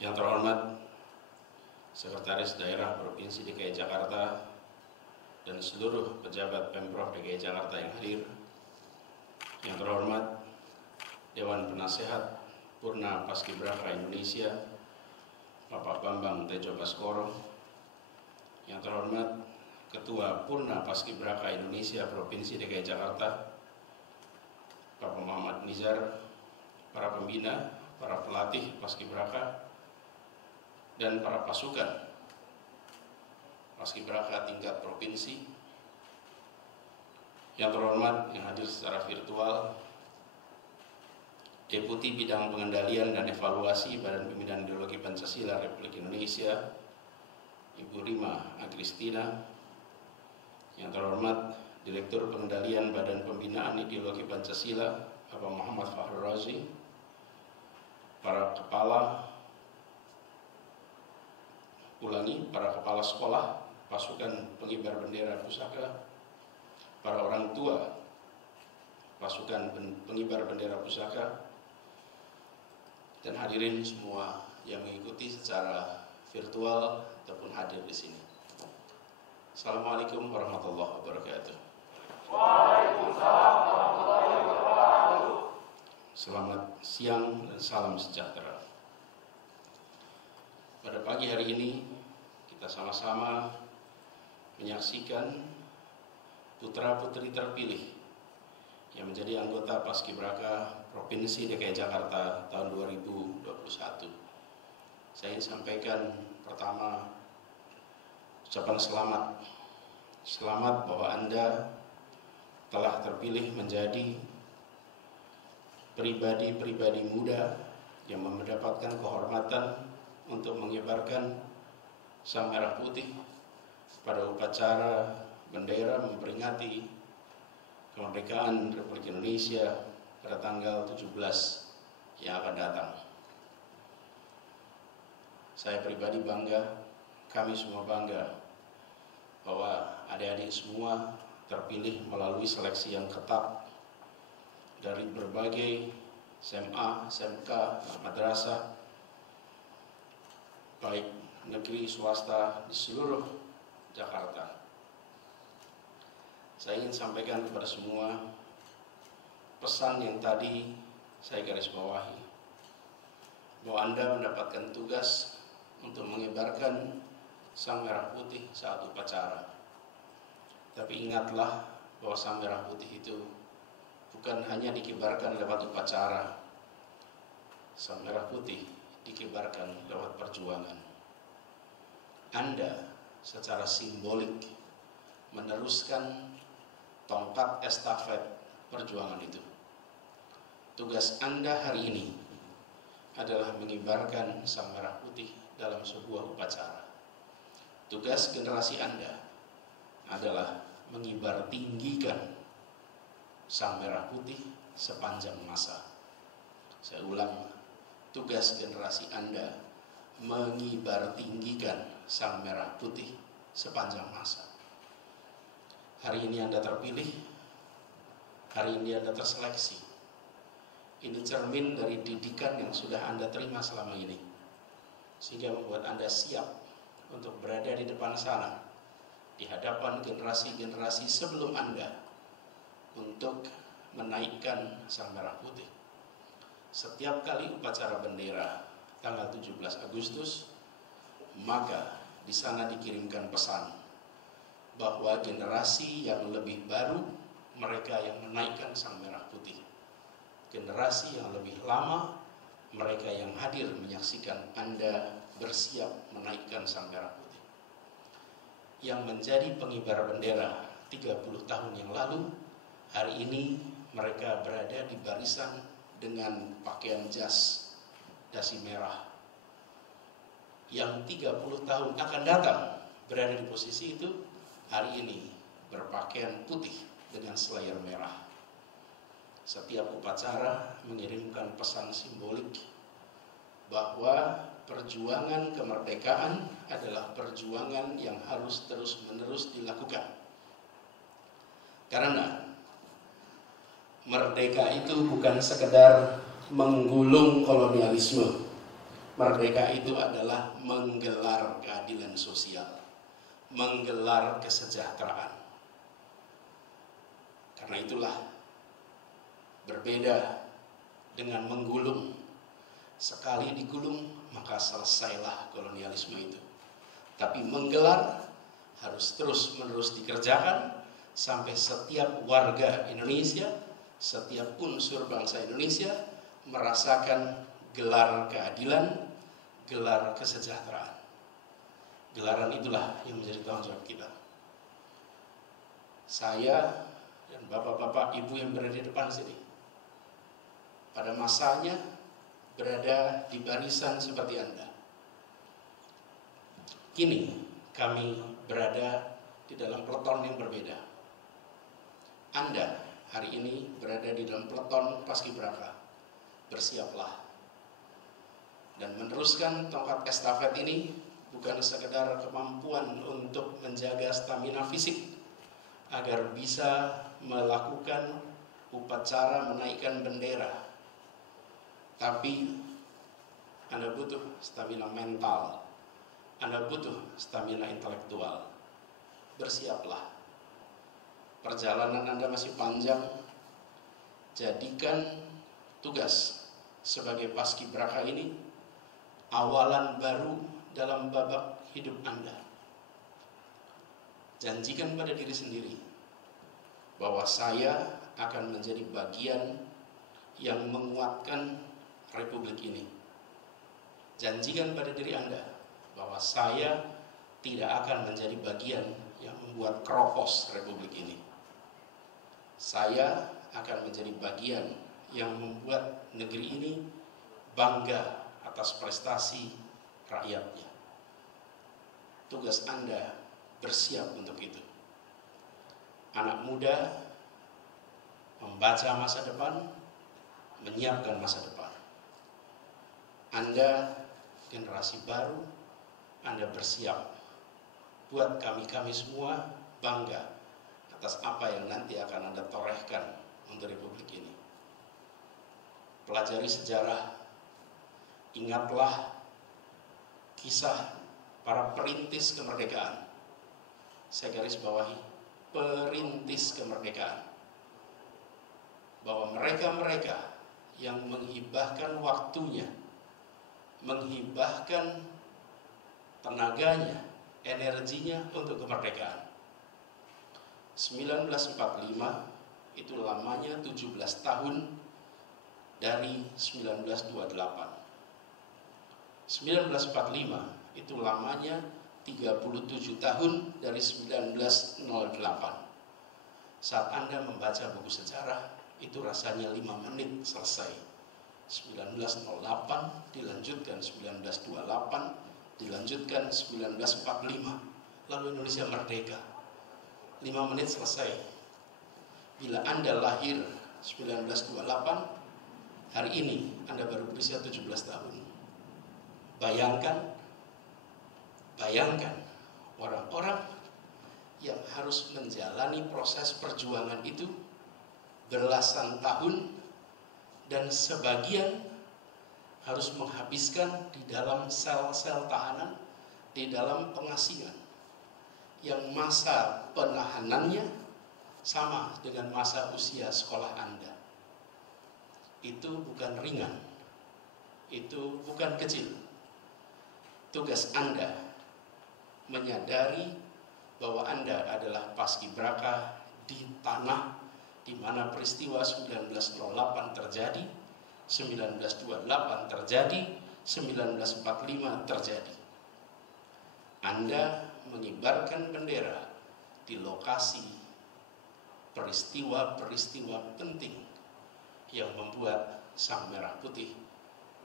Yang terhormat Sekretaris Daerah Provinsi DKI Jakarta dan seluruh pejabat Pemprov DKI Jakarta yang hadir. Yang terhormat Dewan Penasehat Purna Paskibraka Indonesia Bapak Bambang Tejo Baskoro. Yang terhormat Ketua Purna Paskibraka Indonesia Provinsi DKI Jakarta Bapak Muhammad Nizar, para pembina, para pelatih Paskibraka, dan para pasukan Paskibraka tingkat provinsi. Yang terhormat yang hadir secara virtual, Deputi Bidang Pengendalian dan Evaluasi Badan Pembinaan Ideologi Pancasila Republik Indonesia, Ibu Rima Agristina. Yang terhormat Direktur Pengendalian Badan Pembinaan Ideologi Pancasila, Bapak Muhammad Fakhrul Razi, para kepala sekolah, pasukan pengibar bendera pusaka, para orang tua pasukan pengibar bendera pusaka, dan hadirin semua yang mengikuti secara virtual ataupun hadir di sini. Assalamualaikum warahmatullahi wabarakatuh. Waalaikumsalam warahmatullahi wabarakatuh. Selamat siang dan salam sejahtera. Pada pagi hari ini kita sama-sama menyaksikan putra-putri terpilih yang menjadi anggota Paskibraka Provinsi DKI Jakarta tahun 2021. Saya ingin sampaikan pertama ucapan selamat. Selamat bahwa Anda telah terpilih menjadi pribadi-pribadi muda yang mendapatkan kehormatan untuk mengibarkan sang merah putih pada upacara bendera memperingati kemerdekaan Republik Indonesia pada tanggal 17 yang akan datang. Saya pribadi bangga, kami semua bangga bahwa adik-adik semua terpilih melalui seleksi yang ketat dari berbagai SMA, SMK, madrasah, baik negeri swasta di seluruh Jakarta. Saya ingin sampaikan kepada semua pesan yang tadi saya garis bawahi, bahwa Anda mendapatkan tugas untuk mengibarkan sang merah putih saat upacara. Tapi ingatlah bahwa sang merah putih itu bukan hanya dikibarkan lewat upacara. Sang merah putih dikibarkan lewat perjuangan. Anda secara simbolik meneruskan tongkat estafet perjuangan itu. Tugas Anda hari ini adalah mengibarkan sang merah putih dalam sebuah upacara. Tugas generasi Anda adalah mengibar tinggikan sang merah putih sepanjang masa. Saya ulang, tugas generasi Anda mengibar tinggikan sang merah putih sepanjang masa. Hari ini Anda terpilih, hari ini Anda terseleksi. Ini cermin dari didikan yang sudah Anda terima selama ini, sehingga membuat Anda siap untuk berada di depan sana, di hadapan generasi-generasi sebelum Anda, untuk menaikkan sang merah putih. Setiap kali upacara bendera tanggal 17 Agustus, maka di sana dikirimkan pesan bahwa generasi yang lebih baru, mereka yang menaikkan sang merah putih. Generasi yang lebih lama, mereka yang hadir menyaksikan Anda bersiap menaikkan sang merah putih. Yang menjadi pengibar bendera 30 tahun yang lalu, hari ini mereka berada di barisan dengan pakaian jas dasi merah. Yang 30 tahun akan datang berada di posisi itu, hari ini berpakaian putih dengan selayar merah. Setiap upacara mengirimkan pesan simbolik bahwa perjuangan kemerdekaan adalah perjuangan yang harus terus-menerus dilakukan. Karena merdeka itu bukan sekedar menggulung kolonialisme, Merdeka itu adalah menggelar keadilan sosial, menggelar kesejahteraan. Karena itulah berbeda dengan menggulung. Sekali digulung maka selesailah kolonialisme itu. Tapi menggelar harus terus-menerus dikerjakan sampai setiap warga Indonesia, setiap unsur bangsa Indonesia merasakan gelar keadilan, gelar kesejahteraan. Gelaran itulah yang menjadi tanggung jawab kita. Saya dan bapak-bapak, ibu yang berada di depan sini, pada masanya berada di barisan seperti Anda. Kini kami berada di dalam peleton yang berbeda. Anda hari ini berada di dalam peleton Paskibraka. Bersiaplah dan meneruskan tongkat estafet ini bukan sekedar kemampuan untuk menjaga stamina fisik agar bisa melakukan upacara menaikkan bendera, tapi Anda butuh stamina mental, Anda butuh stamina intelektual. Bersiaplah. Perjalanan Anda masih panjang. Jadikan tugas sebagai Paskibraka ini awalan baru dalam babak hidup Anda. Janjikan pada diri sendiri bahwa saya akan menjadi bagian yang menguatkan Republik ini. Janjikan pada diri Anda bahwa saya tidak akan menjadi bagian yang membuat keropos Republik ini. Saya akan menjadi bagian yang membuat negeri ini bangga atas prestasi rakyatnya. Tugas Anda bersiap untuk itu. Anak muda membaca masa depan, menyiapkan masa depan. Anda generasi baru, Anda bersiap. Buat kami semua bangga atas apa yang nanti akan Anda torehkan untuk Republik ini. Pelajari sejarah, ingatlah kisah para perintis kemerdekaan. Saya garis bawahi, perintis kemerdekaan. Bahwa mereka-mereka yang menghibahkan waktunya, menghibahkan tenaganya, energinya untuk kemerdekaan. 1945 itu lamanya 17 tahun dari 1928. 1945 itu lamanya 37 tahun dari 1908. Saat Anda membaca buku sejarah, itu rasanya 5 menit selesai. 1908 dilanjutkan 1928, dilanjutkan 1945, lalu Indonesia merdeka. 5 menit selesai. Bila Anda lahir 1928, hari ini Anda baru berusia 17 tahun. Bayangkan orang-orang yang harus menjalani proses perjuangan itu belasan tahun dan sebagian harus menghabiskan di dalam sel-sel tahanan, di dalam pengasingan yang masa penahanannya sama dengan masa usia sekolah Anda. Itu bukan ringan, itu bukan kecil. Tugas Anda menyadari bahwa Anda adalah Paskibraka di tanah di mana peristiwa 1908 terjadi, 1928 terjadi, 1945 terjadi. Anda mengibarkan bendera di lokasi peristiwa-peristiwa penting yang membuat Sang Merah Putih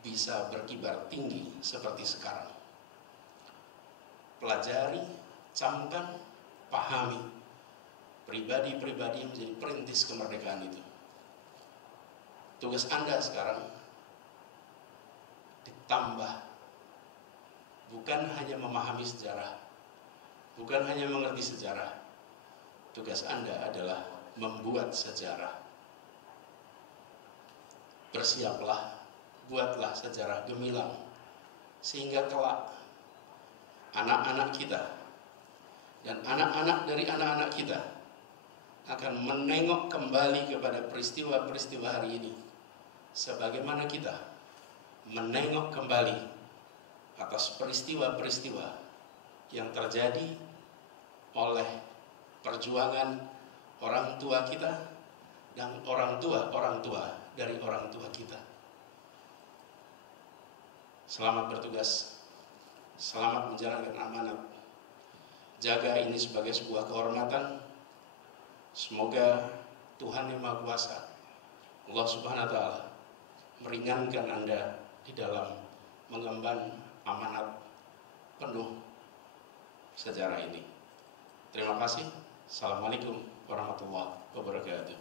bisa berkibar tinggi seperti sekarang. Pelajari, camkan, pahami pribadi-pribadi yang menjadi perintis kemerdekaan itu. Tugas Anda sekarang ditambah, bukan hanya memahami sejarah, bukan hanya mengerti sejarah. Tugas Anda adalah membuat sejarah. Bersiaplah, buatlah sejarah gemilang sehingga kelak anak-anak kita dan anak-anak dari anak-anak kita akan menengok kembali kepada peristiwa-peristiwa hari ini sebagaimana kita menengok kembali atas peristiwa-peristiwa yang terjadi oleh perjuangan orang tua kita dan orang tua dari orang tua kita. Selamat bertugas, selamat menjalankan amanat. Jaga ini sebagai sebuah kehormatan. Semoga Tuhan Yang Maha Kuasa, Allah Subhanahu wa Ta'ala, meringankan Anda di dalam mengemban amanat penuh sejarah ini. Terima kasih. Assalamualaikum warahmatullahi wabarakatuh.